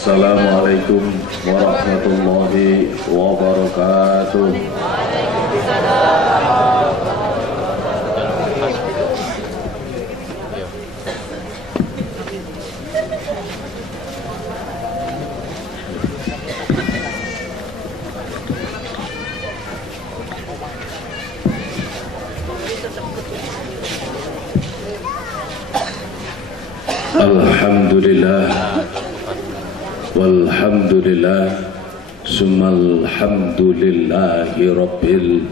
Assalamualaikum warahmatullahi wabarakatuh. Alhamdulillah walhamdulillah summal hamdulillahi rabbil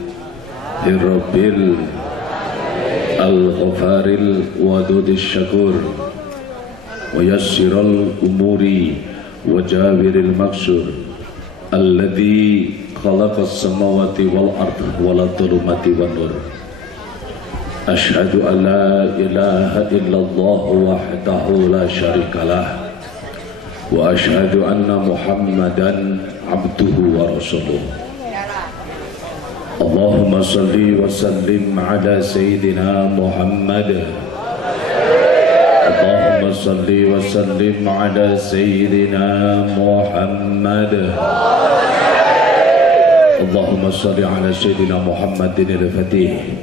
al-ghafaril wadudis syakur wa yassiral umuri wa jabiril maksur alladhi khalaqas samawati wal ardh wala dhulumati wan nur. Ashhadu an la ilaha illallah wahdahu la syarikalah wa ashhadu anna Muhammadan abduhu wa rasuluh. Allahumma salli wa sallim ala sayyidina Muhammad. Allahumma salli wa sallim ala sayyidina Muhammad. Allahumma salli ala sayyidina Muhammadin al-Fatih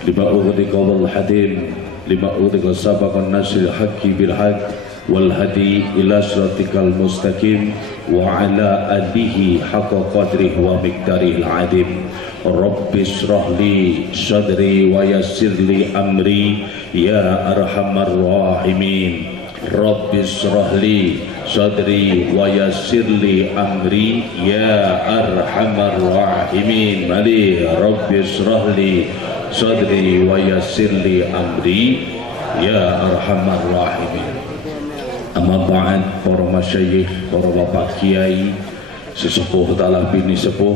lima ughliqa wal hadim lima ughliqa sabaqan nasril haqqi bil haqq wal hadi ila siratikal mustaqim wa ala alihi haqqa qadrihi wa miqdarihil adim. Rabbi shrah li sadri wa yassir li amri ya arhamar rahimin. Rabbi shrah li sadri wa yassir li amri ya arhamar rahimin. Mali Rabbi shrah li sadri wa yassir li amri ya arhamar rahimin. Amma ba'd, para masyayikh, para bapak kiai, sesepuh talah bini sepuh,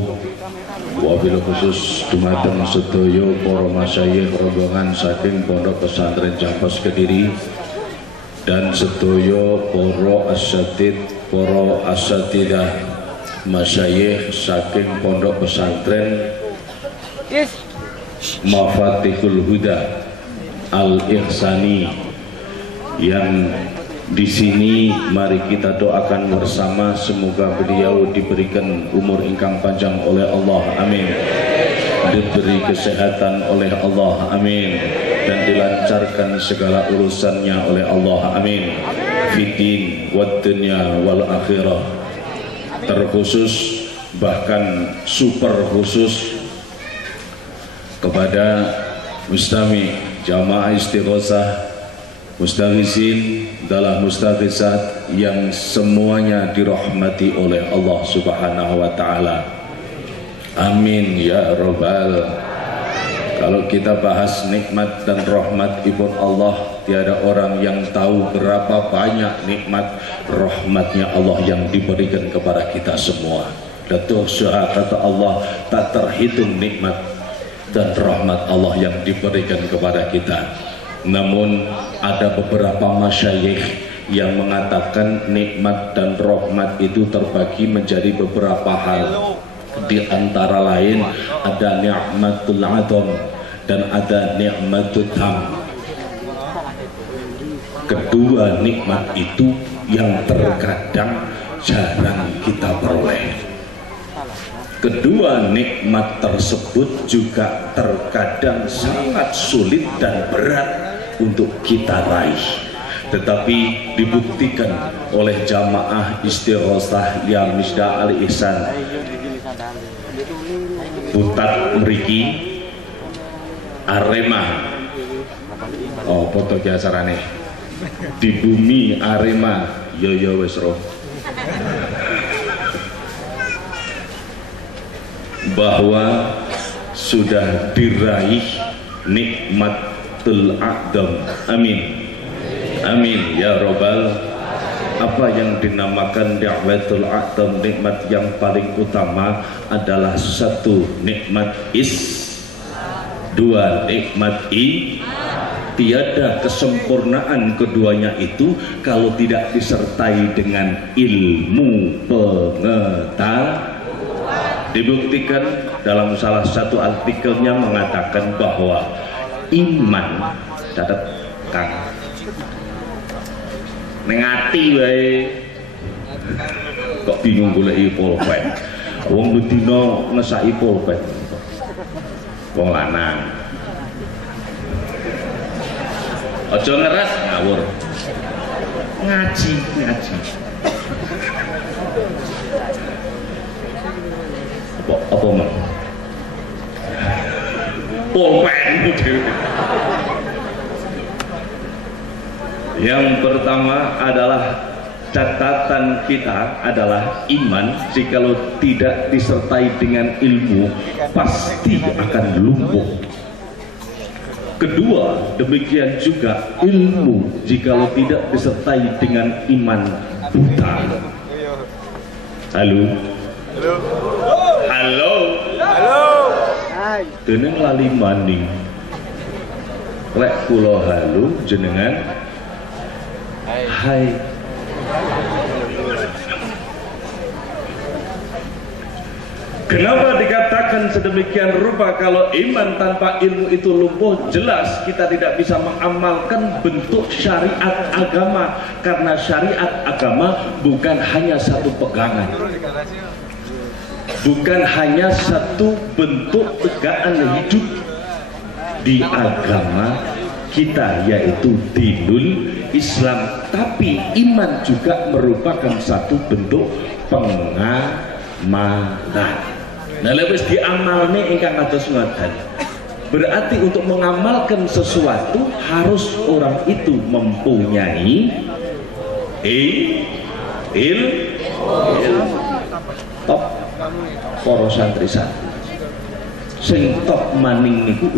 wabil khusus dumateng sedaya para masyayikh rombongan saking Pondok Pesantren Jambas Kediri dan sedaya para asatid, para asatidah masyayikh saking Pondok Pesantren Mafatihul Huda Al-Ihsani yang di sini mari kita doakan bersama semoga beliau diberikan umur ingkang panjang oleh Allah, amin, diberi kesehatan oleh Allah, amin, dan dilancarkan segala urusannya oleh Allah, amin, fiddin wad dunya wal akhirah. Terkhusus bahkan super khusus kepada mustami jamaah istighosah, mustaghisin dalam mustaghisat yang semuanya dirahmati oleh Allah Subhanahu wa taala. Amin ya rabbal. Kalau kita bahas nikmat dan rahmat ibun Allah, tiada orang yang tahu berapa banyak nikmat rahmatnya Allah yang diberikan kepada kita semua. Datuh kata Allah, tak terhitung nikmat dan rahmat Allah yang diberikan kepada kita. Namun ada beberapa masyayikh yang mengatakan nikmat dan rahmat itu terbagi menjadi beberapa hal. Di antara lain ada ni'matul adham dan ada ni'matul tam. Kedua nikmat itu yang terkadang jarang kita peroleh. Kedua nikmat tersebut juga terkadang sangat sulit dan berat untuk kita raih, tetapi dibuktikan oleh jamaah istighosah ya Misda Ali Ihsan Butat Mriki Arema, oh foto biasarane di bumi Arema yo wes roh, bahwa sudah diraih nikmatul a'dam, amin, amin ya robbal. Apa yang dinamakan ni'matul a'dam, nikmat yang paling utama adalah satu nikmat dua nikmat tiada kesempurnaan keduanya itu kalau tidak disertai dengan ilmu pengetahuan. Dibuktikan dalam salah satu artikelnya mengatakan bahwa iman catat kang nengati wae Kok bingung goleki pulpen. Wong bedino ngesaki pulpen. Wong lanang. Aja ngeres ngawur. Ngaji. Apa mah? Pulpen dhewe. Yang pertama adalah catatan kita adalah iman jikalau tidak disertai dengan ilmu pasti akan lumpuh. Kedua, demikian juga ilmu jikalau tidak disertai dengan iman buta. Halo. Deneng lali maning. Lek kula halo jenengan hai. Kenapa dikatakan sedemikian rupa? Kalau iman tanpa ilmu itu lumpuh, jelas kita tidak bisa mengamalkan bentuk syariat agama, karena syariat agama bukan hanya satu pegangan, bukan hanya satu bentuk tegaan hidup di agama kita, yaitu dinul Islam, tapi iman juga merupakan satu bentuk pengamalan. Nah, lewis diamalne ingkang kados ngoten. Berarti untuk mengamalkan sesuatu harus orang itu mempunyai ilmu. Top para santri sing top maning niku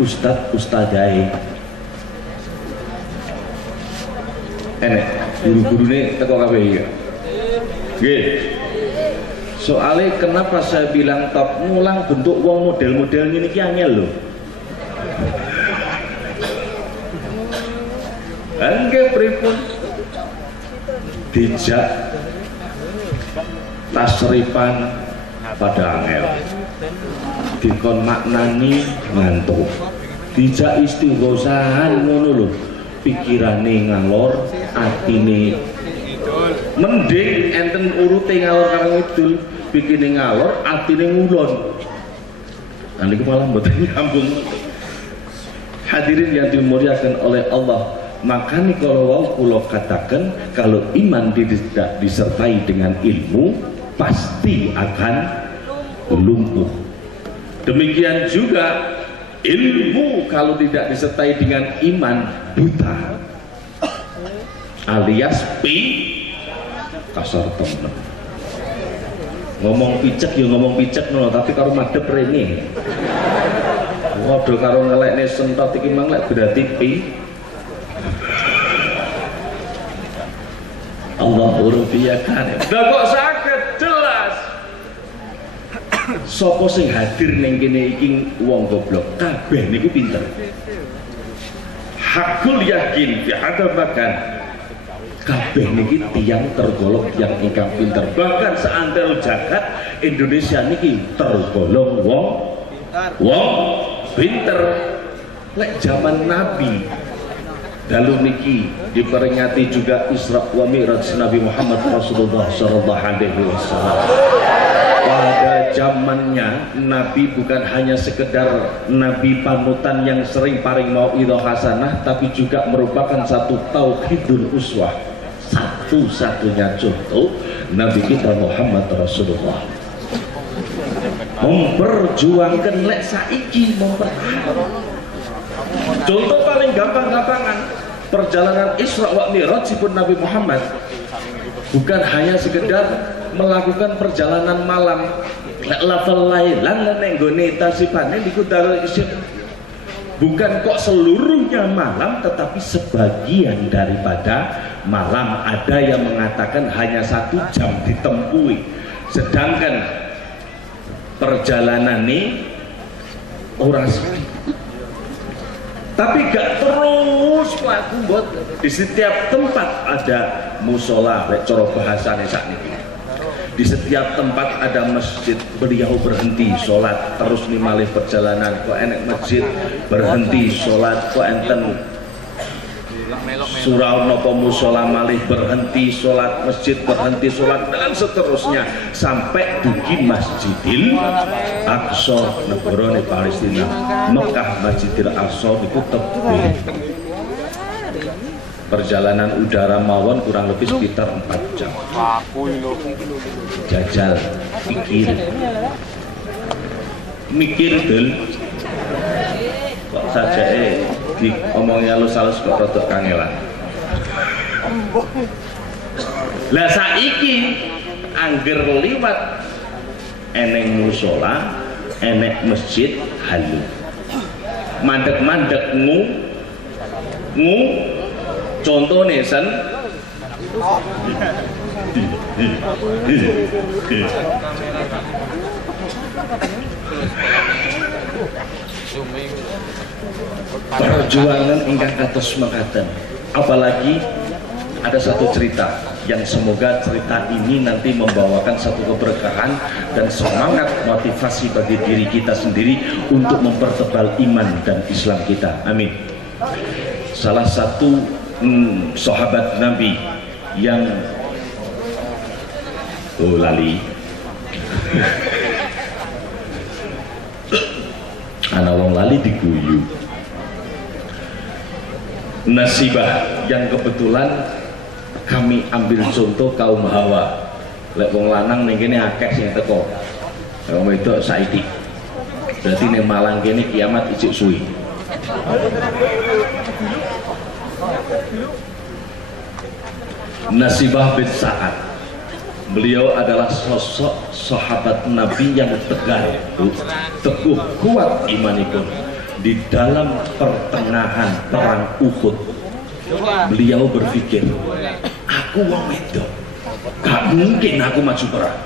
ustadzae. Enek guru-gurune teko kabeh iki. Nggih. Soalnya kenapa saya bilang top, ngulang bentuk wong model-model ini ki angel lho. Nggih pripun? Dijak tasrifan pada angel. Dikon maknani ngantuk. Dijak istighosahan ngono lho. Pikirane ngalor, atine mending enten urute ngalor karo ngidul, pikine ngalor, atine ngulon. Nah niku malah mboten nyambung. Hadirin yang dimuliakan oleh Allah, makanya kalau wau kula katakan kalau iman tidak disertai dengan ilmu pasti akan lumpuh. Demikian juga ilmu kalau tidak disertai dengan iman buta, alias kasar temen. Ngomong picek ya ngomong picek no, tapi karo madhep rene. Waduh karo ngelekne sentot iki mang lek berarti Allah urfiyakan. Lah kok saged jelas. Sopo sing hadir ning kene iki wong goblok, kabeh niku pinter. Hakul yakin fi hadabakan. Kabeh niki tiang tergolong tiang ingkang pinter, bahkan seantero jagat Indonesia niki tergolong wong pinter. Lek zaman Nabi dalu niki diperingati juga Isra wa Mi'raj Nabi Muhammad Rasulullah sallallahu alaihi wasallam. Pada zamannya Nabi bukan hanya sekedar Nabi panutan yang sering paring mauidhah hasanah, tapi juga merupakan satu tauhidul uswah, satu-satunya contoh Nabi kita Muhammad Rasulullah memperjuangkan lek saiki memperjuangkan. Contoh paling gampang-gampangan perjalanan Isra wa Mi'raj pun Nabi Muhammad bukan hanya sekedar melakukan perjalanan malam, lafal lailan nek nggone tasipane niku darul isya. Bukan kok seluruhnya malam, tetapi sebagian daripada malam. Ada yang mengatakan hanya 1 jam ditempuhi, sedangkan perjalanan ini orang sepi. Tapi gak terus mlaku mbot. Di setiap tempat ada musola, rek cara bahasane sakniki. Di setiap tempat ada masjid. Beliau berhenti sholat terus nih malih perjalanan, kok enek masjid berhenti sholat, kok enten surau nopo musola malih berhenti sholat masjid, berhenti sholat dan seterusnya sampai dugi Masjidil Aqsa negara Palestina. Mekah Masjidil Aqsa itu tebih. Perjalanan udara mawon kurang lebih sekitar 4 jam. Jajal mikir dul kok saja diomongnya halus-halus kok rada kangelan. Lah saiki angger liwat eneng musola, enek masjid halu. Mandek-mandek ngu contohnya sen perjuangan ingkang atas mekaten. Apalagi ada satu cerita yang semoga cerita ini nanti membawakan satu keberkahan dan semangat motivasi bagi diri kita sendiri untuk mempertebal iman dan Islam kita. Amin. Salah satu sahabat Nabi yang lali ana wong lali diguyu. Nasibah yang kebetulan kami ambil contoh kaum Hawa. Lek wong lanang ning kene akeh sing teko. Wong wedok saiki. Berarti ning Malang kene kiamat ijik suwi. Nasibah bin Sa'ad, beliau adalah sosok sahabat Nabi yang teguh kuat imanipun. Di dalam pertengahan perang Uhud, beliau berpikir, aku wong wedok, gak mungkin aku maju perang,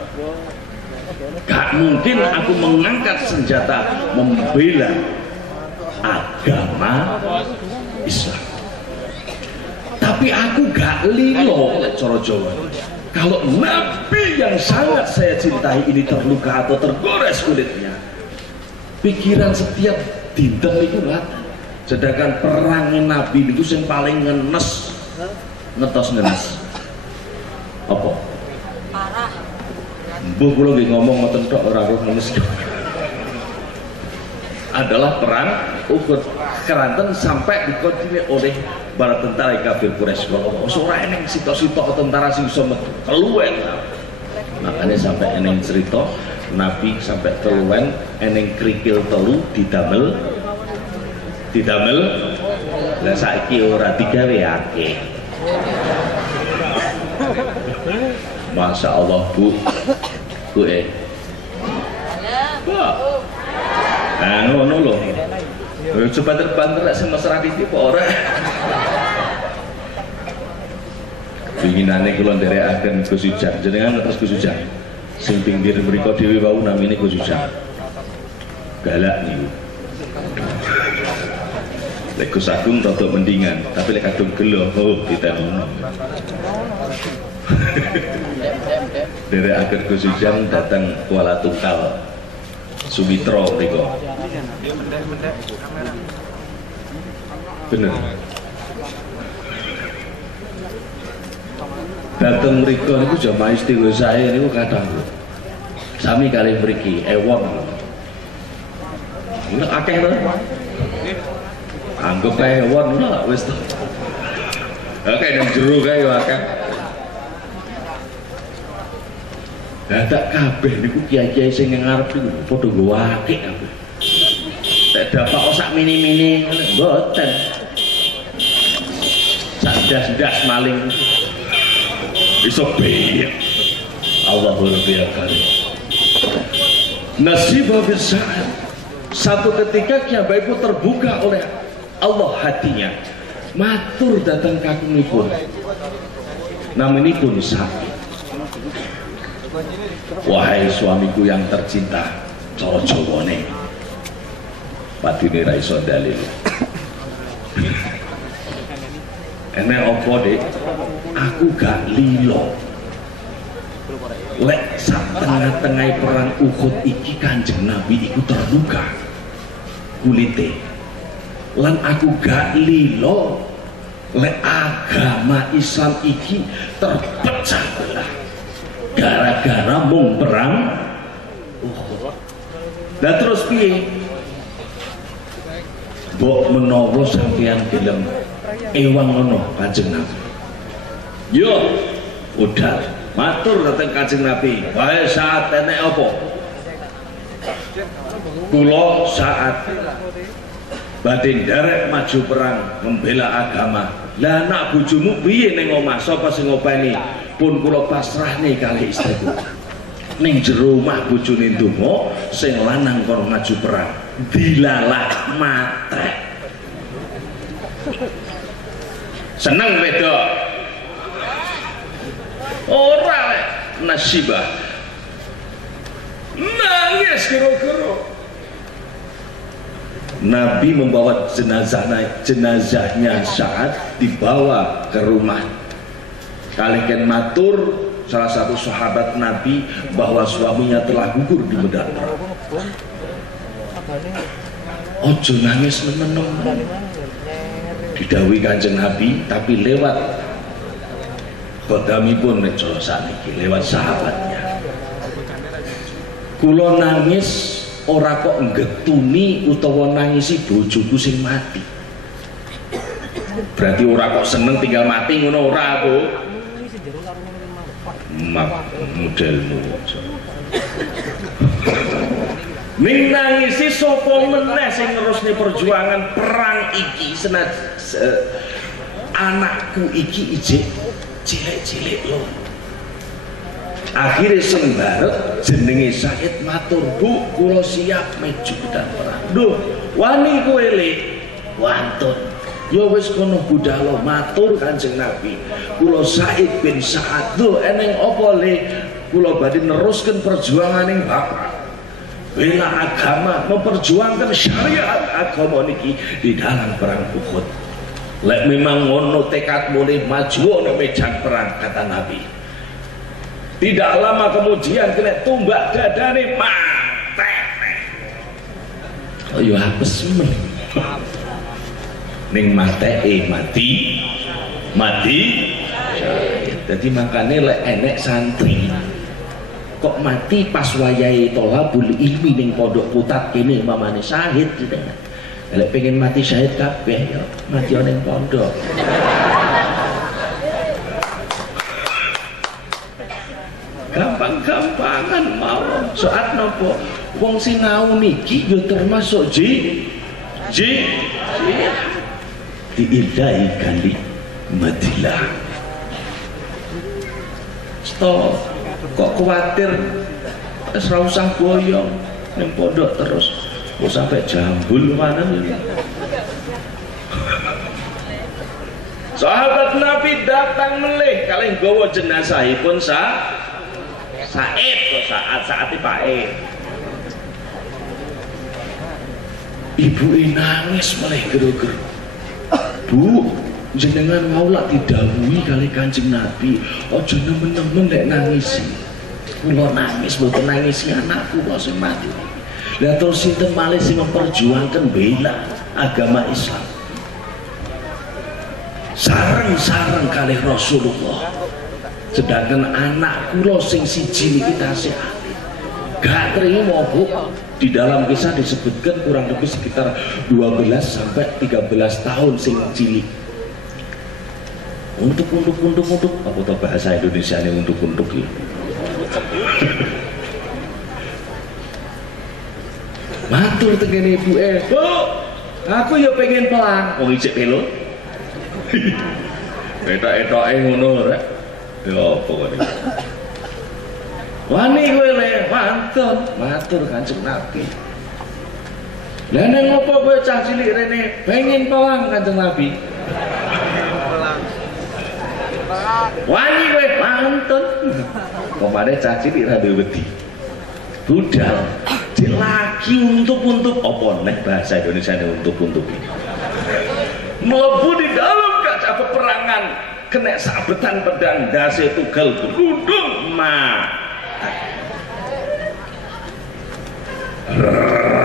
gak mungkin aku mengangkat senjata membela agama Islam. Tapi aku gak lilo, coro Jawa. Kalau Nabi yang sangat saya cintai ini terluka atau tergores kulitnya, pikiran setiap dinten itu lah. Sedangkan perangnya Nabi itu yang paling ngenes, ngetos apa? Parah. Mbah kula nggih ngomong ngoten tok ora kok ngenes. Adalah perang Uhud. Keranten sampai dikontine oleh para tentara kafir Quraisy. Ora eneng sitok-sitok tentara sing iso metu keluwen. Makanya sampai eneng cerita Nabi sampai keluwen eneng krikil telu didamel. Lah saiki ora digawe akeh. Masya Allah Bu. Nah ngono lho. Coba terbanter lek sing mesra iki apa ora? Pinginane kula nderekaken Gus Ujang. Jenengan ngertos Gus Ujang. Sing pinggir mriku dhewe wau namine Gus Ujang. Galak niku. Lek Gus Agung rada mendingan, tapi lek kadung gelo, ditemono. Nderekaken Gus Ujang datang Kuala Tungkal. Sumitra mriku. Bener. Dateng mriku niku jamaah istighosah saya niku kadang sami kali mriki ewon. Nek akeh to. Anggap ewon lho wis to. Oke nang jero kae yo akeh. Dadak kabeh niku kiai-kiai sing ngarep niku padha nggo akeh kabeh. Nek dapak sak mini-mini mboten. Sak das-das maling iso beyek. Allahul biaqal. Nasibah bin Sa'ad. Satu ketika Kiai pun terbuka oleh Allah hatinya. Matur datang kakungipun. Naminipun Sa'ad. Wahai suamiku yang tercinta, cara Jawane padine ra iso dalil. Enek apa Dik? Aku gak lilo. Lek sak tengah-tengah perang Uhud iki Kanjeng Nabi iku terluka kulite. Lan aku gak lilo lek agama Islam iki terpecah belah gara-gara mung perang Uhud. Lah terus piye? Mbok menawa sampeyan gelem ewang ngono Kanjeng Nabi. Yo, udah matur dateng Kanjeng Nabi. Wae saat enek apa? Kula saat badhe nderek maju perang membela agama. Lah anak bojomu piye ning omah? Sapa sing ngopeni? Pun kula pasrahne kali istriku. Ning jero omah bojone ndonga, sing lanang kono maju perang. Dilalah mate. Seneng wedok. Ora nasibah. Nangis kero-kero. Nabi membawa jenazahnya saat dibawa ke rumah. Kalian matur salah satu sahabat Nabi bahwa suaminya telah gugur di medan perang. Ojo nangis nemen-nemen. Didhawuhi Kanjeng Nabi tapi lewat khodamipun nek cara saniki lewat sahabatnya. Kula nangis ora kok nggetuni utawa nangisi bojoku sing mati. Berarti ora kok seneng tinggal mati ngono ora, Bu. Modelmu. Ning nangisi sapa meneh sing nerusne perjuangan perang iki anakku iki ijik cilik-cilik lho. Akhirnya sing bareng jenenge Said matur, Bu, kula siap maju dan perang. Duh, wani kowe le. Wantun. Ya wis kono budhal matur Kanjeng Nabi. Kula Said bin Sa'ad, duh eneng apa le? Kula badhe nerusken perjuanganing Bapak. Bela agama, memperjuangkan syariat agama niki di dalam perang Uhud. Lek memang ngono tekad mulai maju ana medan perang kata Nabi. Tidak lama kemudian kena tumbak dadane mate. Oh yo apes men. Ning mati. Jadi makanya lek enek santri kok mati pas wayahe tolabul ilmi ning pondok putat kene mamane syahid gitu. Lek pengen mati syahid kabeh yo mati ning pondok. Gampang-gampangan mawon. Saat nopo wong sinau niki yo termasuk diindai kali madilah. Sto kok kuatir wis ora usah boyong ning pondok terus kok sampai jambul mana ini. Sahabat Nabi datang melih kalih nggawa jenazahipun saat Pae. Ibu nangis meleh gero-gero. Bu, jenengan maula didhawuhi kali Kanjeng Nabi, aja nemen-nemen lek nangisi. Kula nangis mboten nangisi anakku kok sing mati. Lah terus sinten malih sing memperjuangkan bela agama Islam. Sareng-sareng kali Rasulullah. Sedangkan anak kula sing siji niki tasihati gak terima, Bu. Di dalam kisah disebutkan kurang lebih sekitar 12 sampai 13 tahun sing cilik. Untuk apa tuh bahasa Indonesia ini untuk ya. Matur tengene ibu Bu, aku ya pengen pelang wong ijek pelo. Etok-etoke ngono rek. Ya apa kok iki? Wani kowe le, matur Kanjeng Nabi. Lah ning ngopo kowe cah cilik rene pengen pelang Kanjeng Nabi? Wani kowe mantun. Pemane cah cilik ra duwe wedi. Budal lagi untuk apa nek bahasa Indonesia ini untuk iki. Mlebu di dalam kaca peperangan kena sabetan pedang dase tugal berundung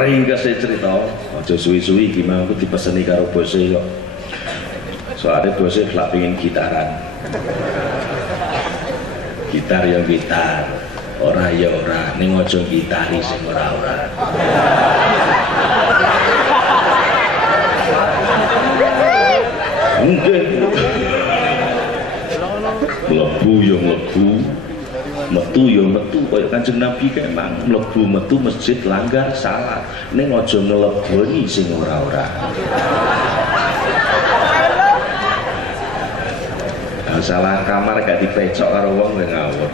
ringkas saya cerita aja suwi-suwi gimana aku dipeseni karo bose kok Soalnya bosnya lak pengen gitaran. Gitar ya gitar, ora ya ora, ning aja gitari sing ora-ora. Nggih. Mlebu ya mlebu, metu ya metu kaya Kanjeng Nabi kae mang mlebu metu masjid langgar salat, ning aja ngleboni sing ora-ora. Salah kamar gak dipecok karo wong ngawur.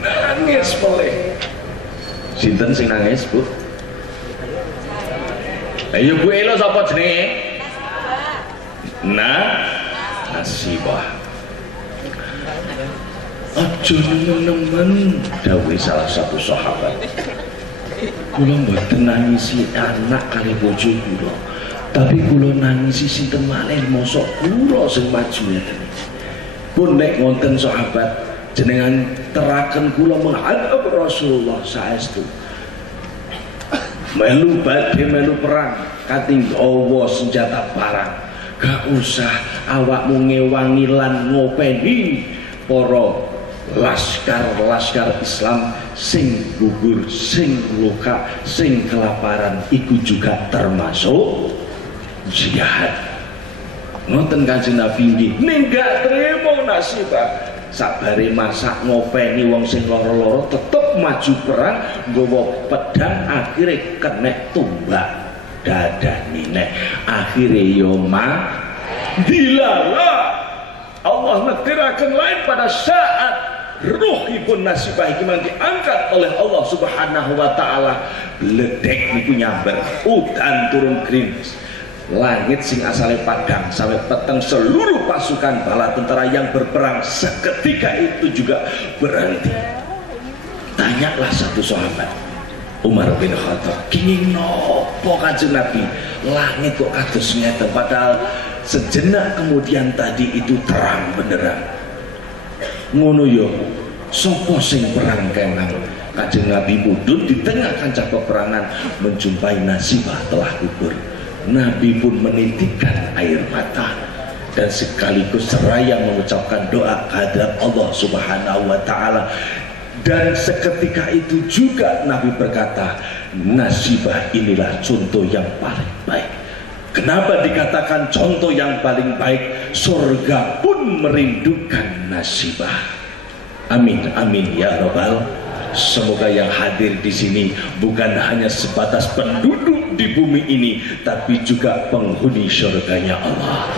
Nangis boleh. Sinten sing nangis, Bu? Ayo Bu Elo sapa jenenge? Nasibah. Aja nemen-nemen dawuh salah satu sahabat. Kula mboten nangisi anak kali bojo kula. Tapi kula nangisi sinten malih mosok kula sing maju ngeten. Pun nek wonten sahabat jenengan teraken kula menghadap Rasulullah saestu. Melu badhe melu perang kating gawa senjata parang. Gak usah awakmu ngewangi lan ngopeni para laskar-laskar Islam sing gugur, sing luka, sing kelaparan iku juga termasuk jihad. Ngoten Kanjeng Nabi nggih, ning gak trimo Nasibah. Sabare masak ngopeni wong sing lara-lara tetep maju perang nggawa pedang, akhire kenek tumbak dadane nek akhire yo dilala. Allah netiraken lain pada saat ruhipun Nasibah iki mang diangkat oleh Allah Subhanahu wa taala, bledek niku nyamber, udan turun gerimis. Langit sing asalnya padang sampai peteng, seluruh pasukan bala tentara yang berperang seketika itu juga berhenti. Tanyalah satu sahabat, Umar bin Khattab, kenging nopo Kanjeng Nabi langit kok kados ngeten, padahal sejenak kemudian tadi itu terang benderang. Ngono yo sapa sing perang kemang? Kanjeng Nabi mudhun di tengah kancah peperangan menjumpai Nasibah telah gugur. Nabi pun menitikkan air mata dan sekaligus seraya mengucapkan doa kehadirat Allah Subhanahu wa taala. Dan seketika itu juga Nabi berkata, Nasibah inilah contoh yang paling baik. Kenapa dikatakan contoh yang paling baik? Surga pun merindukan Nasibah. Amin amin ya rabbal. Semoga yang hadir di sini bukan hanya sebatas penduduk di bumi ini, tapi juga penghuni surganya Allah.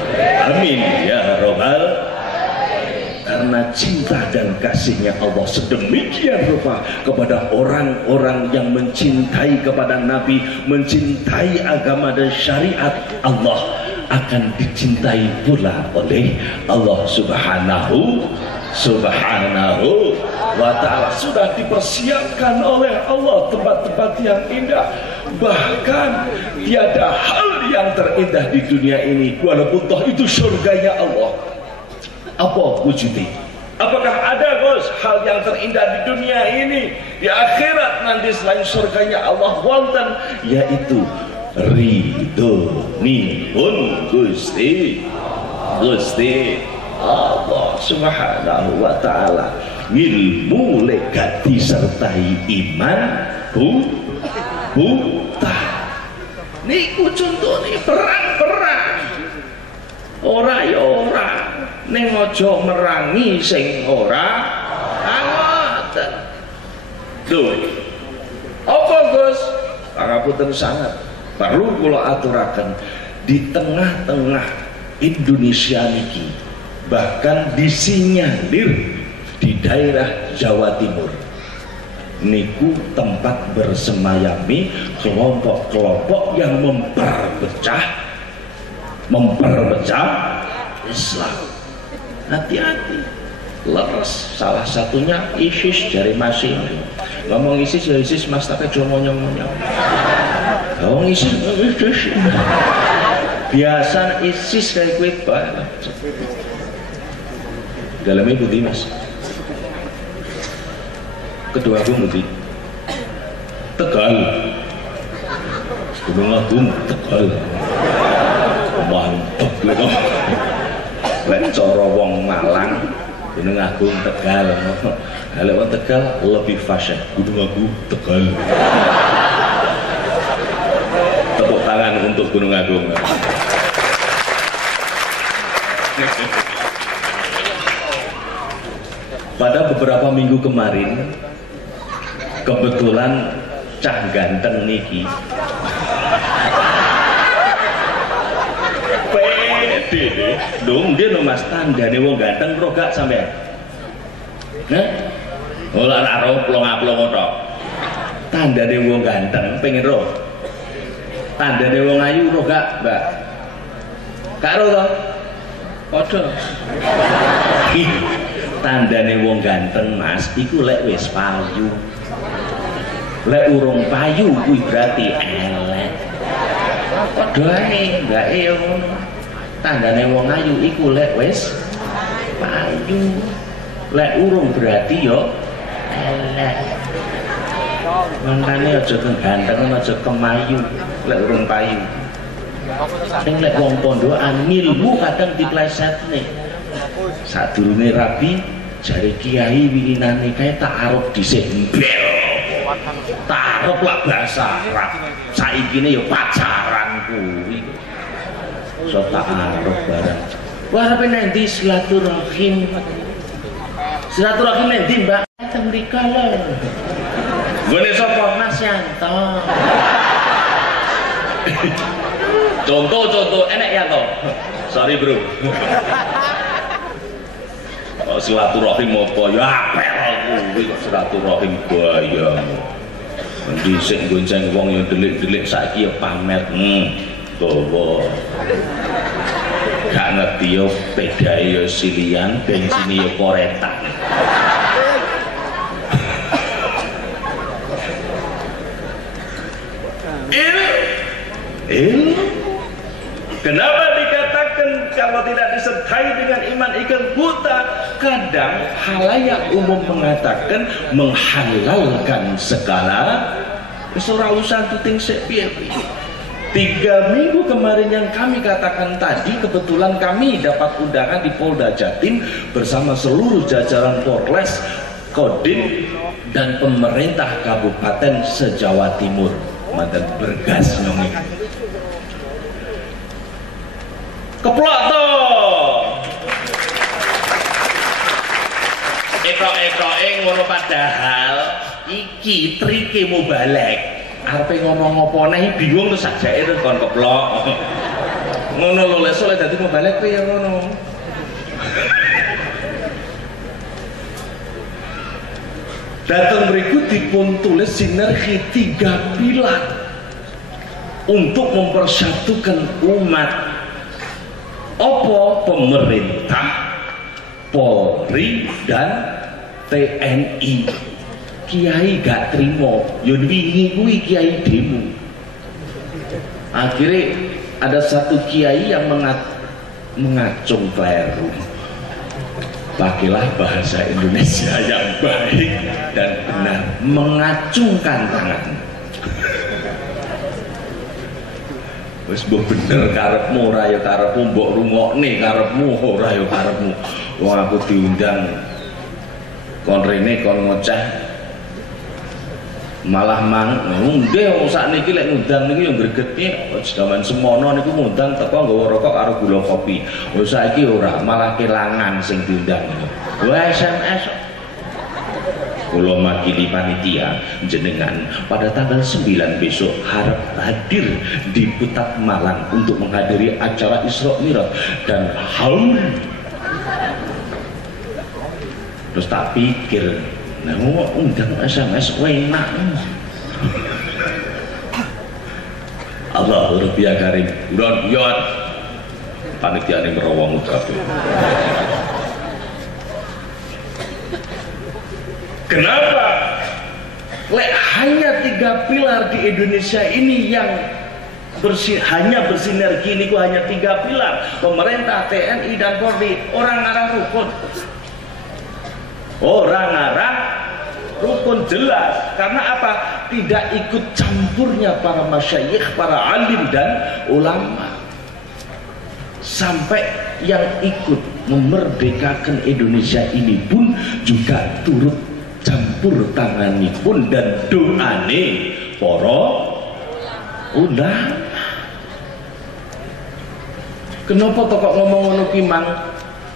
Amin ya rabbal. Karena cinta dan kasihnya Allah sedemikian rupa kepada orang-orang yang mencintai kepada Nabi, mencintai agama dan syariat Allah, akan dicintai pula oleh Allah Subhanahu wa ta'ala. Sudah dipersiapkan oleh Allah tempat-tempat yang indah. Bahkan tiada hal yang terindah di dunia ini walaupun toh itu surganya Allah. Apa wujudnya? Apakah ada Gus hal yang terindah di dunia ini, di akhirat nanti selain surganya Allah wonten, yaitu ridhonipun Gusti Allah Subhanahu wa taala. Ilmu legat disertai iman buta. Niku contone perang-perang. Ora ya ora, ning aja merangi sing ora ngoten. Lho. Apa Gus? Pangapunten sangat. Perlu kula aturaken di tengah-tengah Indonesia niki, bahkan disinyalir di daerah Jawa Timur niku tempat bersemayami kelompok-kelompok yang memperpecah Islam. Hati-hati, leres. Salah satunya ISIS dari Masih. Ngomong ISIS ya ISIS, mas tapi cuma monyong-monyong. Ngomong ISIS biasa ISIS kayak gue banget. Dalamnya putih mas. Kedua aku putih. Tegal. Gunung Agung Tegal. Mantap Lek cara wong Malang Gunung Agung Tegal. Lek wong Tegal lebih fasih. Gunung Agung Tegal. Tepuk tangan untuk Gunung Agung. Pada beberapa minggu kemarin kebetulan cah ganteng niki pede dong dia no mas tandane wong ganteng kok gak sampean ora ora plong-plong tok tandane wong ganteng pengen roh tandane wong ayu roh gak mbak karo to padha tandane wong ganteng mas iku lek wis payu lek urung payu kuwi berarti elek padhaane mbak e ngono tandane wong ayu iku lek wis payu lek urung berarti yo elek mantane aja ganteng aja kemayu lek urung payu sing lek wong pondokan ilmu kadang diplesetne sadurunge rabi jare kiai winginane kae tak arep dhisik mbel tak arep lak bahasa Arab saikine ya pacaran kuwi so tak arep barang wah arepe nanti silaturahim nanti mbak teng mriko lho gone sapa Mas Yanto contoh enek ya toh sorry bro silaturahim apa ya apel kuwi kok silaturahim bayamu dhisik gonceng wong ya delik-delik saiki ya pamer dawa gak ngerti ya pedae ya silian bensine ya koretan kenapa dikatakan kalau tidak disertai dengan iman ikan buta? Kadang halayak umum mengatakan menghalalkan segala keserausan tuting sepiye. 3 minggu kemarin yang kami katakan tadi, kebetulan kami dapat undangan di Polda Jatim bersama seluruh jajaran Polres, Kodim dan pemerintah kabupaten se-Jawa Timur. Mantan bergas nyongi. Keplok toh. Etok-etoke ngono padahal iki trike mau balik. Arepe ngomong apa neh bingung terus sajake terus kon keplok. Ngono lho lek soleh dadi mau balik kuwi ya ngono. Datang berikut dipun tulis sinergi 3 pilar untuk mempersatukan umat. Apa? Pemerintah, Polri dan TNI. Kiai gak terima, yo wingi kuwi kiai demo. Akhirnya ada satu kiai yang mengacung kleru. Pakailah bahasa Indonesia yang baik dan benar, mengacungkan tangan. Wis mbok bener karepmu ora ya karepmu, mbok rungokne karepmu ora ya karepmu. Wong aku diundang kon rene kon ngoceh malah nggih sakniki lek ngundang niki yo gregetke jaman semono niku ngundang teko nggawa rokok karo gula kopi. Wis saiki ora malah kelangan sing diundang. Wah SMS kula makili panitia jenengan pada tanggal 9 besok harap hadir di Putat Malang untuk menghadiri acara Isra Mi'raj dan haul. Terus tak pikir, nah mau undang SMS enak. Allah Rabbia Karim, udah yot panitia ini merawang kabeh. Kenapa? Lek hanya 3 pilar di Indonesia ini yang hanya bersinergi, ini hanya 3 pilar, pemerintah, TNI dan Polri. Orang arah rukun, orang arah rukun jelas. Karena apa? Tidak ikut campurnya para masyayikh, para alim dan ulama. sampai yang ikut memerdekakan Indonesia ini pun juga turut campur tangani pun dan doane para ulama. Kenapa kok ngomong ngono ki mang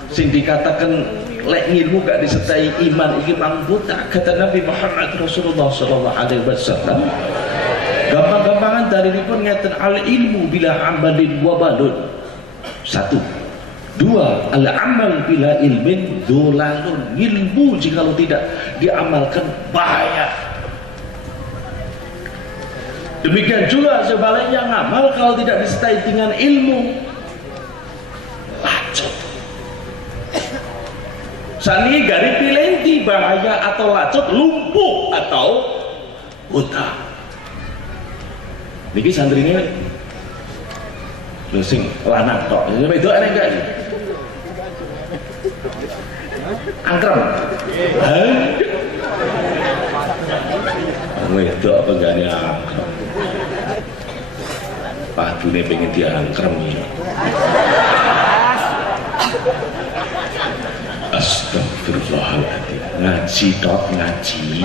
sing dikatakan lek ngilmu gak disertai iman iki mang buta, kata Nabi Muhammad Rasulullah sallallahu alaihi wasallam. Gampang-gampangan dari dipun ngeten al ilmu bila amalin wabalun. 1. 2. Al amal bila ilmin dolalun. Ilmu jika tidak diamalkan bahaya. Demikian juga sebaliknya ngamal kalau tidak disertai dengan ilmu lacut. Sani gari pilenti bahaya atau lacut, lumpuh atau buta. Niki santri ini lho sing lanang tok. Wedok ana enggak iki? Angkrem. Wedok apa enggak nih angkrem? Padune pengen diangkrem iki. Astagfirullahaladzim. Ngaji tok ngaji.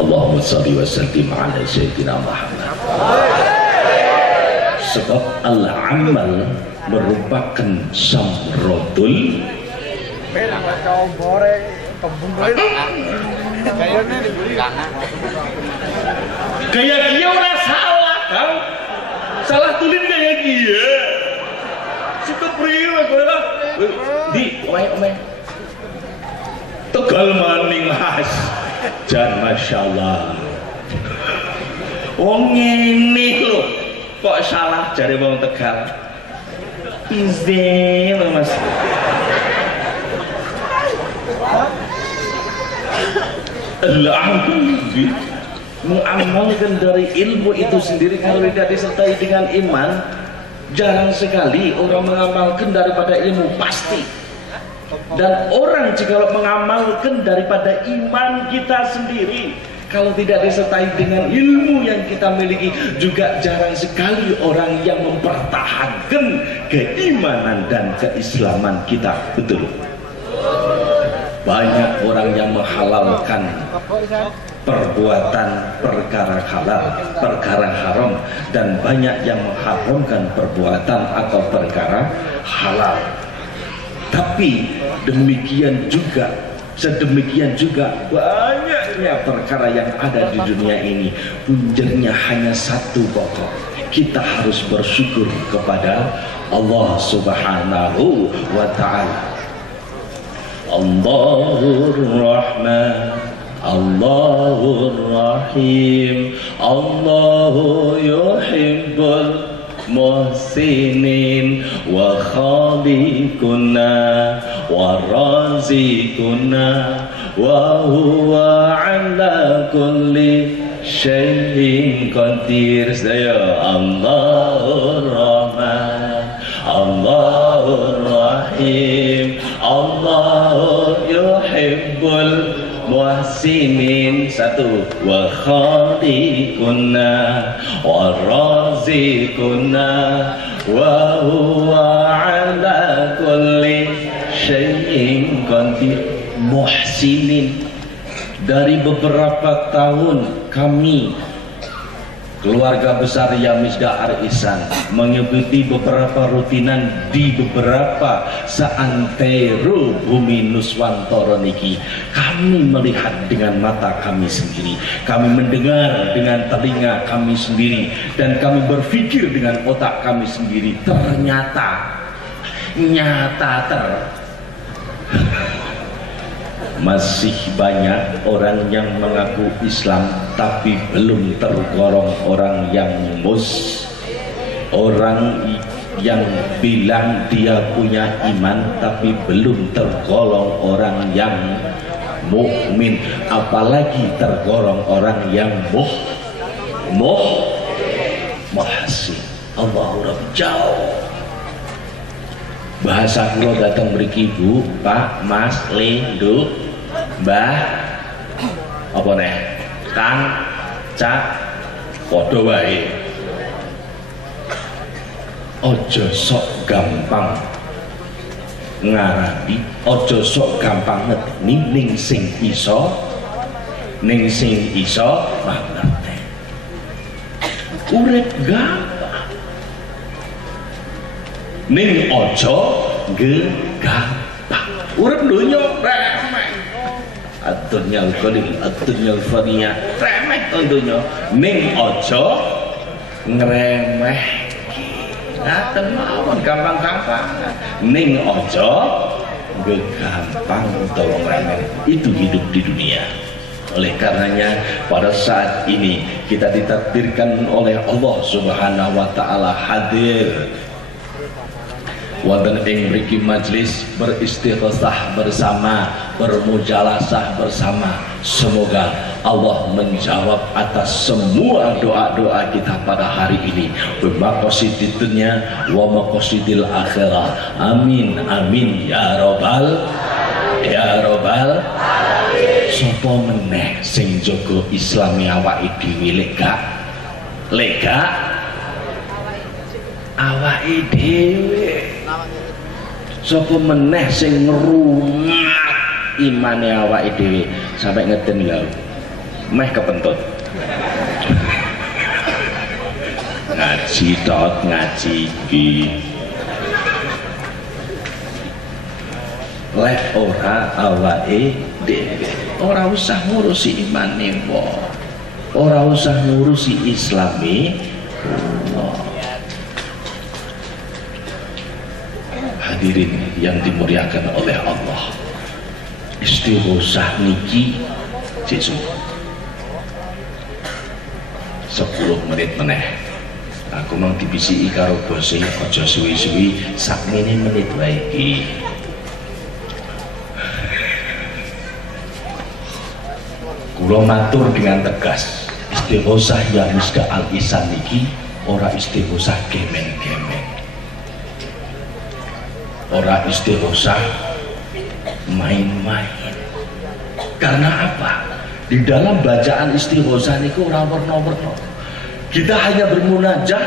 Allahumma salli wa sallim ala sayyidina Muhammad. Sebab al-amal merupakan samrodul gaya dia udah salah kau salah tulis gaya dia suka priwe di omeh Tegal maning Mas jan masyaallah wong ngene lho kok salah jare wong Tegal izin Mas alhamdulillah mengamalkan dari ilmu itu sendiri kalau tidak disertai dengan iman jarang sekali orang mengamalkan daripada ilmu pasti. Dan orang jika mengamalkan daripada iman kita sendiri kalau tidak disertai dengan ilmu yang kita miliki juga jarang sekali orang yang mempertahankan keimanan dan keislaman kita. Betul. Banyak orang yang menghalalkan perbuatan perkara halal, perkara haram, dan banyak yang mengharamkan perbuatan atau perkara halal. Tapi sedemikian juga banyaknya perkara yang ada di dunia ini punjernya hanya satu pokok. Kita harus bersyukur kepada Allah Subhanahu wa ta'ala. Allahur Rahman, Allahur Rahim, Allahu yuhibbul muhsinin wa khaliquna wa razikuna wa huwa ala kulli syai'in qadir. Saya Allahur Rahman, Allahur Rahim, Allahu yuhibbul muhsinin. 1. Wa khaliquna wa razikuna wa huwa ala kulli syai'in qadir. Muhsinin. Dari beberapa tahun kami keluarga besar Yamisda Arisan mengikuti beberapa rutinan di beberapa seantero bumi Nuswantoro niki. Kami melihat dengan mata kami sendiri, kami mendengar dengan telinga kami sendiri, dan kami berpikir dengan otak kami sendiri. Ternyata masih banyak orang yang mengaku Islam tapi belum tergolong orang yang orang yang bilang dia punya iman tapi belum tergolong orang yang mukmin, apalagi tergolong orang yang muhsin. Allahu Rabbi jauh. Bahasa kula datang mriki Bu, Pak, Mas, Le, Nduk, Mbah, apa neh? Kang, Cak, Padha wae. Aja sok gampang ngarani, aja sok gampang ngedeni ning sing iso mangerteni. Urip gampang ning aja gampang. Urip donya remeh. Adunya qalil, adunya faniya, remeh donya ning aja ngremeh. Ngaten mawon gampang-gampang ning aja gampang utawa ngremeh. Itu hidup di dunia. Oleh karenanya pada saat ini kita ditakdirkan oleh Allah Subhanahu wa taala hadir wonten ing mriki majelis beristighosah bersama, bermujalasah bersama. Semoga Allah menjawab atas semua doa-doa kita pada hari ini. Bimaqasidid dunya wa maqasidil akhirah. Amin amin ya robbal sapa meneh sing jaga Islami awake dhewe lega awake dhewe. Sapa meneh sing ngrumat imane awake dhewe sampai ngeden lho meh kepentut. Ngaji tot ngaji iki lek ora awake dhewe ora usah ngurusi imane wong, ora usah ngurusi islami wong. Hadirin yang dimuliakan oleh Allah, istighosah niki Yesus 10 menit meneh. Aku mau dibisiki karo bose aja suwi-suwi, sakmene menit wae iki. Kula matur dengan tegas, istighosah ya misda al-isan niki ora istighosah gemen-gemen. Ora istighosah main-main. Karena apa? Di dalam bacaan istighosah niku ora werna-werna. Kita hanya bermunajat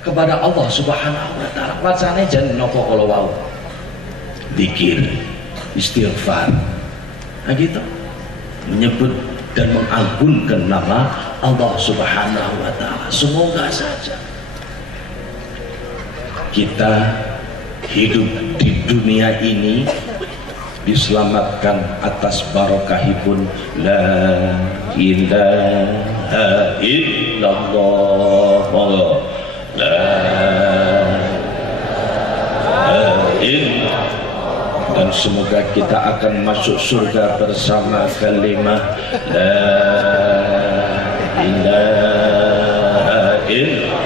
kepada Allah Subhanahu wa taala. Wacane jan napa kala wau. Zikir, istighfar. Nah gitu. Menyebut dan mengagungkan nama Allah Subhanahu wa taala. Semoga saja kita hidup di dunia ini diselamatkan atas barokahipun la ilaha illallah, la ilaha illallah. Dan semoga kita akan masuk surga bersama kalimah la ilaha illallah.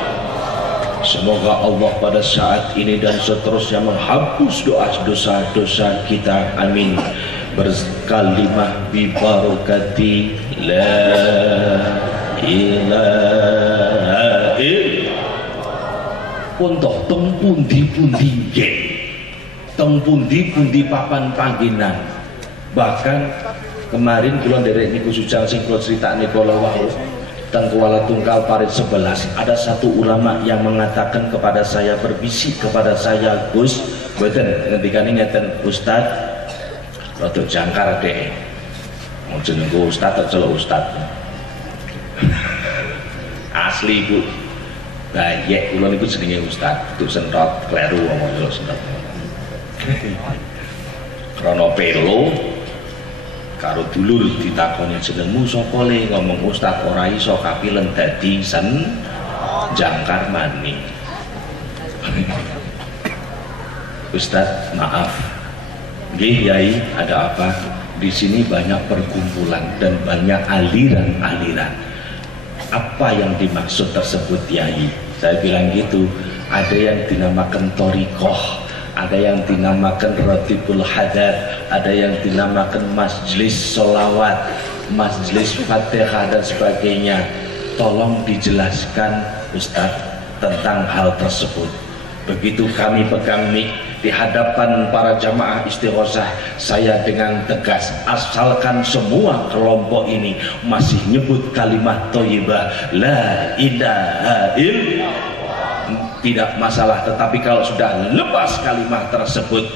Semoga Allah pada saat ini dan seterusnya menghapus dosa-dosa kita. Amin. Berkalimah bibarokati la ilaha illallah. Untuk teng pundi-pundi nggih. Teng pundi-pundi papan panggenan. Bahkan kemarin kula nderek niku sujang sing kula critakne kala wau. Teng Kuala Tungkal Parit 11 ada satu ulama yang mengatakan kepada saya, berbisik kepada saya, Gus, mboten ngendikane ngeten, Ustaz rada jangkar deh. Mau jenengku Ustaz tak celuk Ustaz. Asli Bu. Bayek kula niku jenenge Ustaz, tuh sentot kleru ngomong yo sentot. Krono pelo karo dulur ditakoni jenengmu sapa le, ngomong Ustaz ora iso kapilen dadi sen jangkar maning. Ustaz maaf nggih Yai, ada apa? Di sini banyak perkumpulan dan banyak aliran-aliran. Apa yang dimaksud tersebut Yai? Saya bilang gitu, ada yang dinamakan torikoh, ada yang dinamakan Ratibul Hadar, ada yang dinamakan Majlis Sholawat, Majlis Fatihah dan sebagainya. Tolong dijelaskan Ustadz tentang hal tersebut. Begitu kami pegang mic, di hadapan para jamaah istighosah, saya dengan tegas, asalkan semua kelompok ini masih nyebut kalimat thayyibah la ilaha illallah, tidak masalah. Tetapi kalau sudah lepas kalimat tersebut,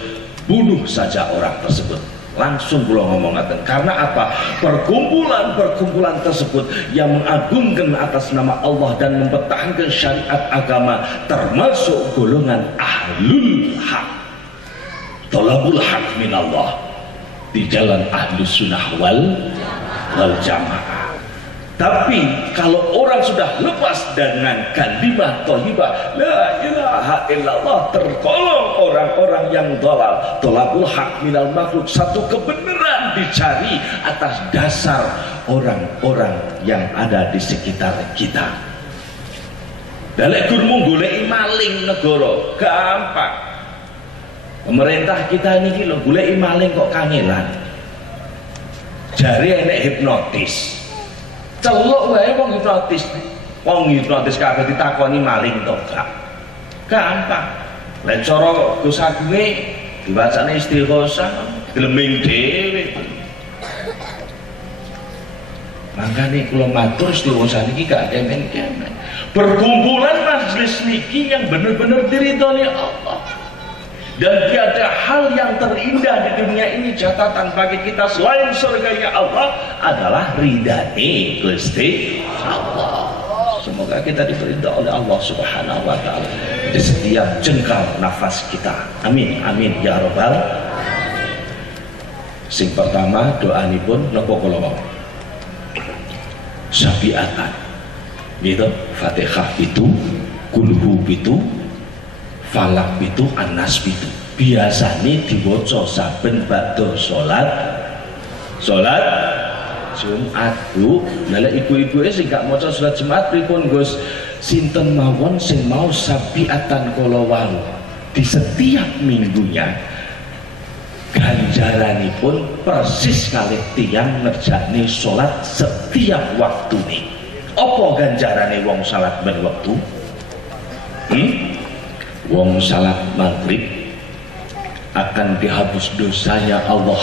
bunuh saja orang tersebut. Langsung belum ngomongkan. Karena apa? Perkumpulan tersebut yang mengagungkan atas nama Allah dan mempertahankan syariat agama, termasuk golongan ahlul haq, thalabul haq minallah, di jalan ahlus sunnah wal jamaah. Tapi kalau orang sudah lepas dengan kalimat thayyibah la ilaha illallah, tergolong orang-orang yang dhalal. Thalabul haq minal makhluk, satu kebenaran dicari atas dasar orang-orang yang ada di sekitar kita. Dalek gurmu goleki maling negara gampang. Pemerintah kita ini lho goleki maling kok kangelan. Jare enek hipnotis. Celuk wae wong hipnotis kabeh ditakoni maling to gak. Gampang. Lek cara Gus Agunge diwacane istighosah gleming dhewe. Makane kula matur istighosah niki gak kemen-kemen. Perkumpulan majelis niki yang bener-bener diridhoni Allah. Dan tiada hal yang terindah di dunia ini catatan bagi kita selain surganya Allah adalah ridhani Gusti Allah. Semoga kita diberi oleh Allah Subhanahu wa taala di setiap jengkal nafas kita. Amin amin ya rabbal. Sing pertama doanipun napa kula wau? Syafiatan. Gitu, Fatihah itu, kulhu itu, Falak itu, Anas itu biasanya dibaca saben badha salat Jumat. Bu, lha ibu-ibu sing gak maca salat Jumat pripun Gus? Sinten mawon sing mau sabiatan kala walu di setiap minggunya, ganjaranipun persis kalih tiyang ngerjakne salat setiap waktu nih. Apa ganjarane wong salat ben wektu? Wong salat maghrib akan dihapus dosanya Allah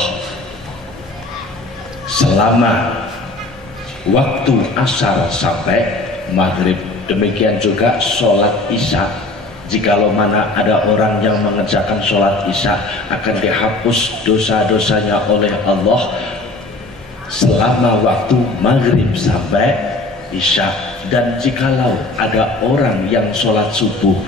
selama waktu asar sampai maghrib. Demikian juga sholat isya, jikalau mana ada orang yang mengerjakan sholat isya akan dihapus dosa-dosanya oleh Allah selama waktu maghrib sampai isya. Dan jikalau ada orang yang sholat subuh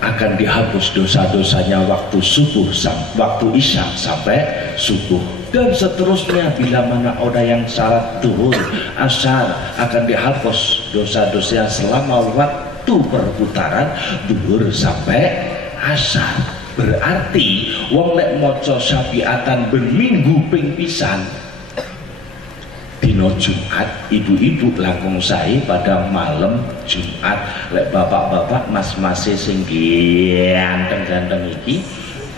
akan dihapus dosa-dosanya waktu subuh, waktu isya sampai subuh, dan seterusnya. Bila mana ada yang salat duhur, asar, akan dihapus dosa-dosanya selama waktu perputaran duhur sampai asar. Berarti wong lek maca syafiatan berminggu ping pisan dino Jumat, ibu-ibu langkung sae pada malam Jumat. Lek bapak-bapak mas-mase sing ganteng-ganteng iki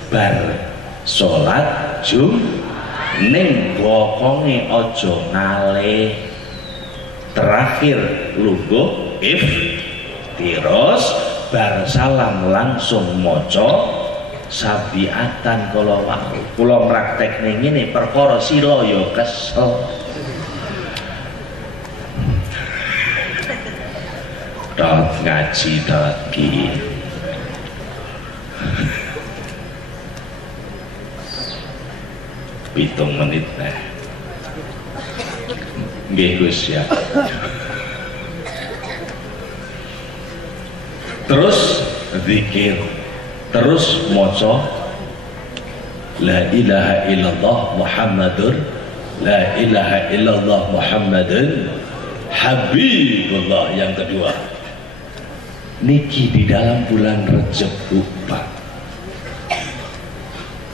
bar salat Jumat ning bokonge aja ngalih. Terakhir lungguh terus bar salam langsung maca sabiatan. Kula praktekne ngene perkara sira ya kesel. Dot ngaji dot ki pitung menit nggih Gus ya. Terus zikir, terus maca la ilaha illallah Muhammadur, la ilaha illallah Muhammadun Habibullah. Yang kedua niki di dalam bulan Rajab Pak,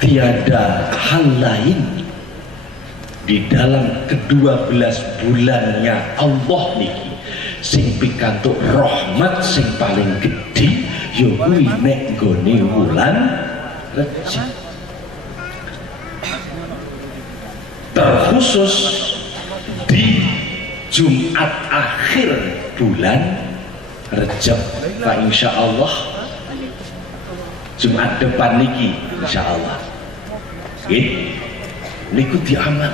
tiada hal lain di dalam ke-12 bulannya Allah niki sing pikantuk rahmat sing paling gede ya kuwi nek nggone wulan Rajab. Terkhusus di Jumat akhir bulan Rajab, Pak, insya Allah Jumat depan niki insyaallah. Nggih. Niku diamal.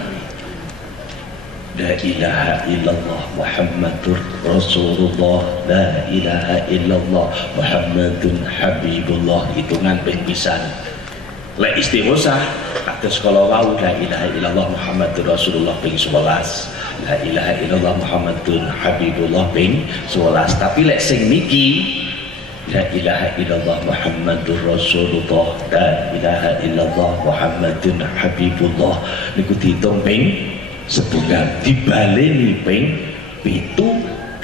La ilaha illallah Muhammadur Rasulullah, la ilaha illallah Muhammadun Habibullah, hitungan ping pisan. Lek istighosah kados kala wau la ilaha illallah Muhammadur Rasulullah ping 11, la ilaha illallah Muhammadun Habibullah ping 11. Tapi lek sing niki la ilaha illallah Muhammadur Rasulullah, la ilaha illallah Muhammadun Habibullah niku dihitung ping setunggal, dibaleni ping 7,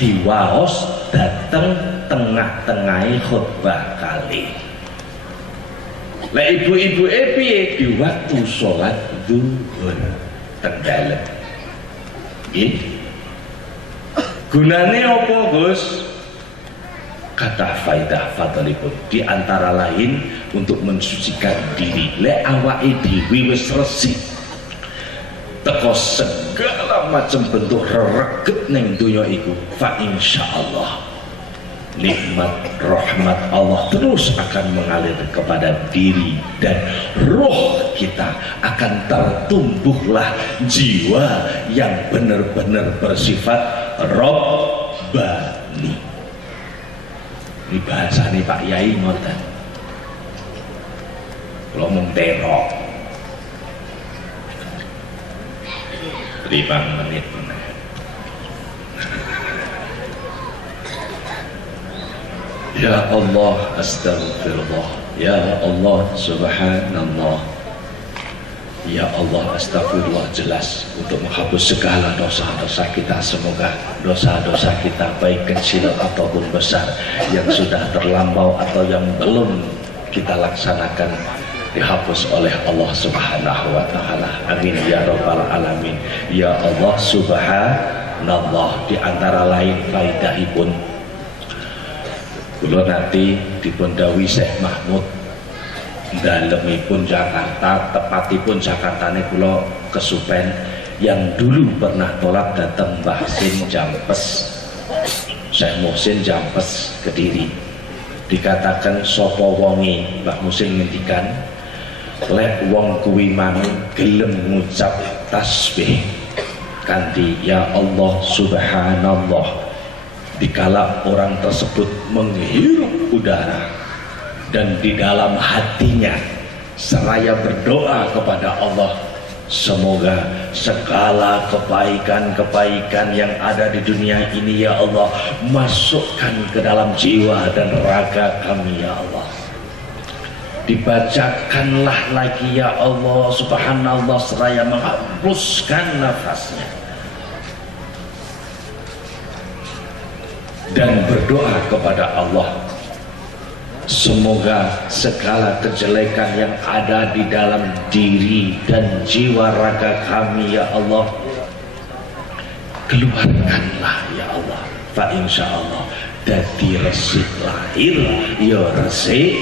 diwaos dateng tengah-tengahe khutbah kali. Lah ibu-ibu piye di waktu sholat zuhur teng dalem. Nggih. Gunane apa, Gus? Kata faidah fadlipun di antara lain untuk mensucikan diri. Lek awake dhewe wis resik teko segala macam bentuk rereget ning dunya iku, fa insyaallah nikmat rahmat Allah terus akan mengalir kepada diri dan roh kita, akan tertumbuhlah jiwa yang benar-benar bersifat Rabbani. Ini bahasa nih Pak Yai ngoten. Kalau mau terok 5 menit. Ya Allah astagfirullah, ya Allah subhanallah, ya Allah astagfirullah, jelas untuk menghapus segala dosa-dosa kita. Semoga dosa-dosa kita baik kecil ataupun besar yang sudah terlampau atau yang belum kita laksanakan dihapus oleh Allah subhanahu wa ta'ala. Amin ya rabbal alamin. Ya Allah subhanallah, di antara lain faidahipun kula nanti dipun dawuhi Syekh Mahmud dalemipun Jakarta, tepatipun Jakartane kula kesupen, yang dulu pernah tolak datang Mbah Sin Jampes, Syekh Muhsin Jampes Kediri. Dikatakan sapa wonge, Mbah Muhsin ngendikan, lek wong kuwi mang gelem ngucap tasbih kanthi ya Allah subhanallah, dikala orang tersebut menghirup udara dan di dalam hatinya seraya berdoa kepada Allah, semoga segala kebaikan-kebaikan yang ada di dunia ini ya Allah masukkan ke dalam jiwa dan raga kami ya Allah. Dibacakanlah lagi ya Allah subhanallah seraya menghembuskan nafasnya dan berdoa kepada Allah, semoga segala kejelekan yang ada di dalam diri dan jiwa raga kami ya Allah keluarkanlah ya Allah. Fa insyaallah dadi resik lahir ya resik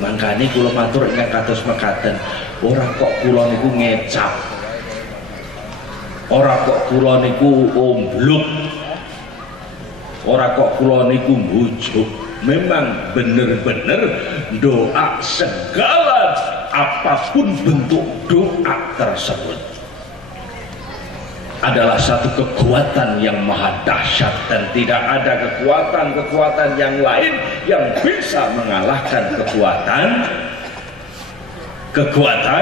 mangkane kula matur ingkang kados mekaten, ora kok kula niku ngecap, ora kok kula niku ombluk, ora kok kula niku mbujuk. Memang bener-bener doa, segala apapun bentuk doa tersebut adalah satu kekuatan yang maha dahsyat, dan tidak ada kekuatan-kekuatan yang lain yang bisa mengalahkan kekuatan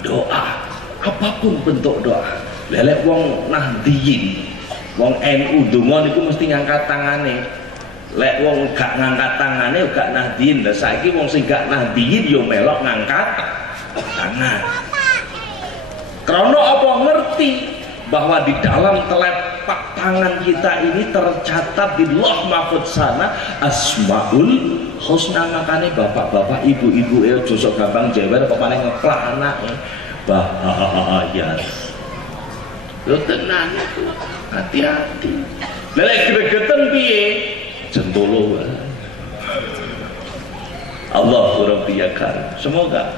doa. Apapun bentuk doa. Lelek wong nahdiyin, wong NU donga niku mesti ngangkat tangane. Lek wong gak ngangkat tangane gak nahdiyin. Lah saiki wong sing gak nahdiyin yo melok ngangkat tangan. Karena apa? Ngerti bahwa di dalam telapak tangan kita ini tercatat di Lauh Mahfuz sana Asmaul Husna. Makanya bapak-bapak, ibu-ibu aja sok gampang jewer apa paling ngeplak anake. Bahaya. Lho tenan itu, hati-hati. Lek gregeten piye? Jentolo. Allah Rabbiyakan. Semoga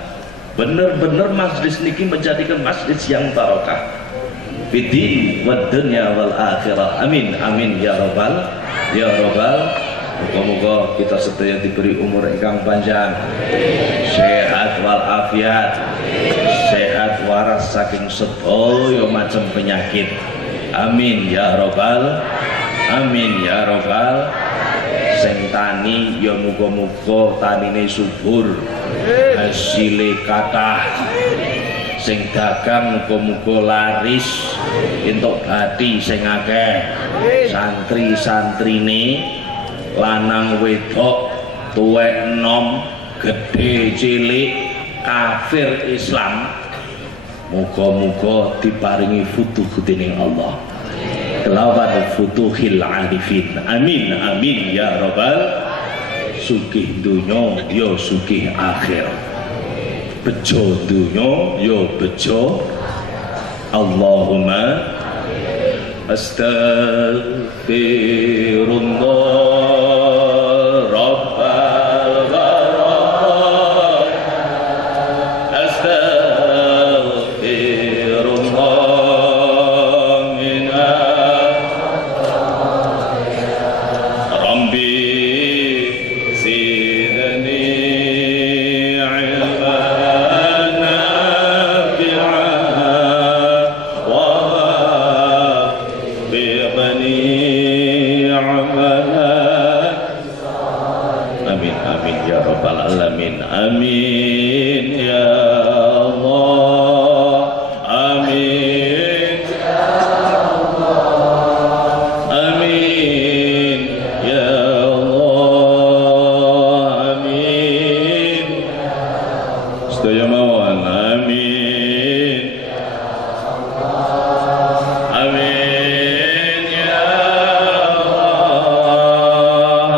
benar-benar majlis niki menjadikan majlis yang barokah fiddin wad dunya wal akhirah. Amin amin ya rabbal Muga-muga kita sedaya diberi umur ingkang panjang, sehat walafiat, sehat waras saking sedaya macam penyakit. Amin ya robbal, amin ya robbal. Sing tani ya muga-muga tanine subur, hasile kathah. Sing dagang muga-muga laris, entuk bathi sing akeh. Santri-santrine lanang wedok, tuwek enom, gedhe cilik, kafir Islam, muga-muga diparingi futuh dening Allah. Kelawan futuhil arifin. Amin amin ya robbal. Sugih dunya ya sugih akhir, bejo dunya ya bejo. Allahumma astaghfirullah rabbal barah, astaghfirullah minal rabbi zidni ilman nafi'an wa amin amin ya rabbal alamin. Amin ya Allah, amin amin ya Allah, amin sedaya mawon. Amin amin ya Allah,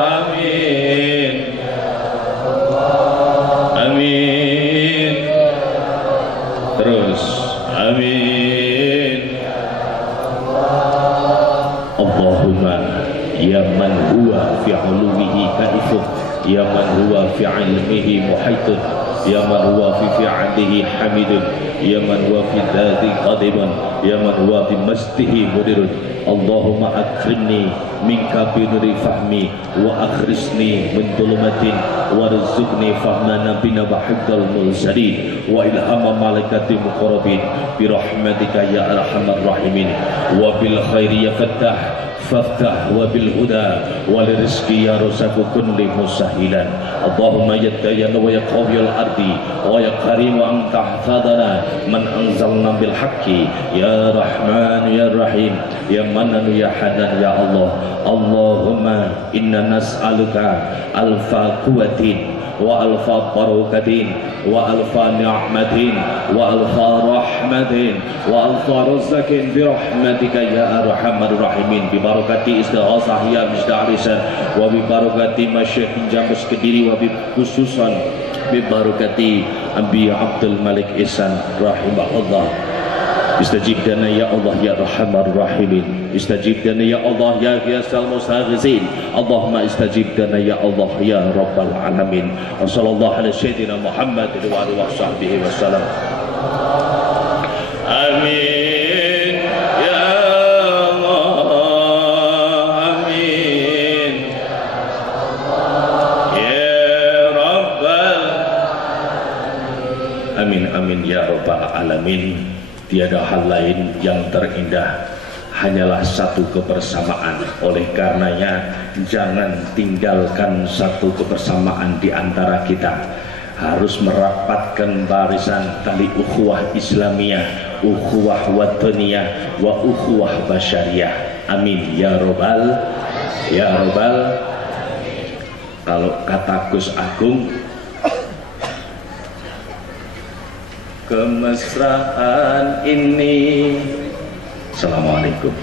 amin amin terus amin. Allahumma ya man huwa fi ulumihi kaifun, ya man huwa fi ilmihi muhitun, ya man huwa fi fi'alihi hamidun, ya man huwa fi dzati qadiman, ya man huwa fi masdihi mudirun. Allahumma akrimni minka bi nuri fahmi wa akhrisni min dhulumatin warzuqni fahma nabiyina wa hibdal mursalin wa ilhama malaikati muqarrabin bi rahmatika ya arhamar rahimin. Wa bil khairi ya fattah faftah, wa bil huda wal rizqi ya rasaku kulli musahilan. Allahumma ya dayan wa ya qawiyal ardi wa ya karim wa anta hafadana man anzalna bil haqqi ya rahman ya rahim ya manan ya hanan ya Allah. Allahumma inna nas'aluka alfa quwwatin wa alfa barakatin wa alfa ni'matin wa alfa rahmatin wa alfa rizqin bi rahmatika ya arhamar rahimin. Bi barakati istighasah ya misda'risan wa bi barakati masyayikh Jambus Kediri wa bi khususan bi barakati Abi Abdul Malik Ihsan rahimahullah. Istajib dana ya Allah ya arhamar rahimin. Istajib dana ya Allah ya ghiyasal mustaghizin. Allahumma istajib dana ya Allah ya rabbal alamin. Wa sallallahu ala sayyidina Muhammad wa alihi wa sahbihi wasallam. Amin ya Allah, amin ya rabbal, amin amin ya rabbal alamin. Tiada hal lain yang terindah, hanyalah satu kebersamaan. Oleh karenanya jangan tinggalkan satu kebersamaan di antara kita. Harus merapatkan barisan tali ukhuwah Islamiyah, ukhuwah wataniyah, wa ukhuwah basyariyah. Amin ya robbal, ya robbal. Kalau kata Gus Agung, kemesraan ini. Assalamualaikum.